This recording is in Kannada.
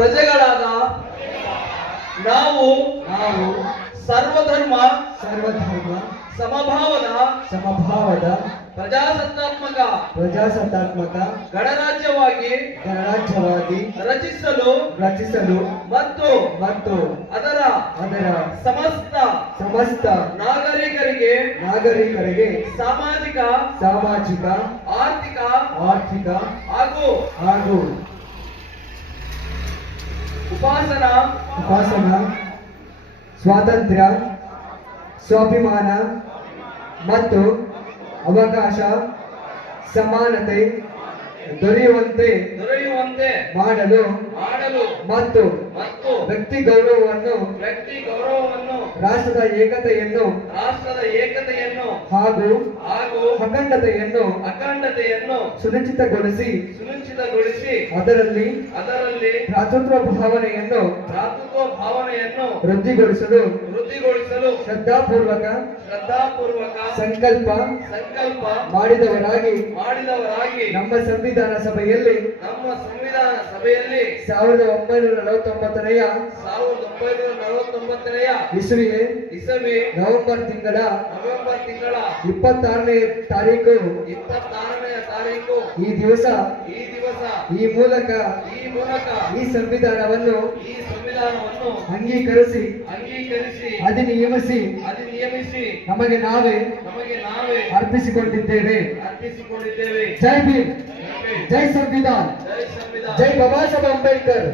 ಪ್ರಜೆಗಳಾದ ನಾವು ನಾವು ಸರ್ವಧರ್ಮ ಸರ್ವಧರ್ಮ ಸಮಭಾವದ ಸಮಭಾವದ ಪ್ರಜಾಸತ್ತಾತ್ಮಕ ಪ್ರಜಾಸತ್ತಾತ್ಮಕ ಗಣರಾಜ್ಯವಾಗಿ ಗಣರಾಜ್ಯವಾಗಿ ರಚಿಸಲು ರಚಿಸಲು ಮತ್ತು ಮತ್ತು ಅದರ ಅದರ ಸಮಸ್ತ ಸಮಸ್ತ ನಾಗರಿಕರಿಗೆ ನಾಗರಿಕರಿಗೆ ಸಾಮಾಜಿಕ ಸಾಮಾಜಿಕ ಆರ್ಥಿಕ ಆರ್ಥಿಕ ಹಾಗೂ ಹಾಗೂ ಉಪಾಸನ ಉಪಾಸನ ಸ್ವಾತಂತ್ರ್ಯ ಸ್ವಾಭಿಮಾನ ಮತ್ತು ಅವಕಾಶ ಸಮಾನತೆ ದೊರೆಯುವಂತೆ ದೊರೆಯುವಂತೆ ಮಾಡಲು ಮಾಡಲು ಮತ್ತು ಮತ್ತು ವ್ಯಕ್ತಿ ಗೌರವವನ್ನು ವ್ಯಕ್ತಿ ಗೌರವವನ್ನು ರಾಷ್ಟ್ರದ ಏಕತೆಯನ್ನು ರಾಷ್ಟ್ರದ ಏಕತೆಯನ್ನು ಹಾಗೂ ಹಾಗೂ ಅಖಂಡತೆಯನ್ನು ಅಖಂಡತೆಯನ್ನು ಸುನಿಶ್ಚಿತಗೊಳಿಸಿ ಸುನಿಶ್ಚಿತಗೊಳಿಸಿ ಅದರಲ್ಲಿ ಅದರಲ್ಲಿ ಭ್ರಾತೃತ್ವ ಭಾವನೆಯನ್ನು ಭ್ರಾತೃತ್ವ ಭಾವನೆಯನ್ನು ವೃದ್ಧಿಗೊಳಿಸಲು ವೃದ್ಧಿಗೊಳಿಸಲು ಶ್ರದ್ಧಾಪೂರ್ವಕ ಶ್ರದ್ಧಾಪೂರ್ವಕ ಸಂಕಲ್ಪ ಸಂಕಲ್ಪ ಮಾಡಿದವರಾಗಿ ಮಾಡಿದವರಾಗಿ ನಮ್ಮ ಸಂವಿಧಾನ ಸಭೆಯಲ್ಲಿ ನಮ್ಮ ಸಂವಿಧಾನ ಸಭೆಯಲ್ಲಿ ಸಾವಿರದ ಒಂಬೈನೂರ ನಲವತ್ತೊಂಬತ್ತನೆಯ ಸಾವಿರದ ಒಂಬೈನೂರ ನಲವತ್ತೊಂಬತ್ತನೆಯ ಇಸುವಿಗೆ ಇಸವಿ ನವೆಂಬರ್ ತಿಂಗಳ ನವೆಂಬರ್ ತಿಂಗಳ ಇಪ್ಪತ್ತಾರನೇ ತಾರೀಕು ಇಪ್ಪತ್ತಾರನೆಯ ಈ ದಿವಸ ಈ ದಿವಸ ಈ ಮೂಲಕ ಈ ಮೂಲಕ ಈ ಸಂವಿಧಾನವನ್ನು ಈ ಸಂವಿಧಾನವನ್ನು ಅಂಗೀಕರಿಸಿ ಅಂಗೀಕರಿಸಿ ಅಧಿನಿಯಮಿಸಿ ಅಧಿನಿಯಮಿಸಿ ನಮಗೆ ನಾವೇ ನಮಗೆ ನಾವೇ ಅರ್ಪಿಸಿಕೊಂಡಿದ್ದೇವೆ. ಅರ್ಪಿಸಿಕೊಂಡಿದ್ದೇವೆ. ಜೈ ಭೀಮ್. ಜೈ ಸಂವಿಧಾನ್. ಜೈ ಸಂವಿಧಾನ. ಜೈ ಬಾಬಾ ಸಾಹೇಬ್ ಅಂಬೇಡ್ಕರ್.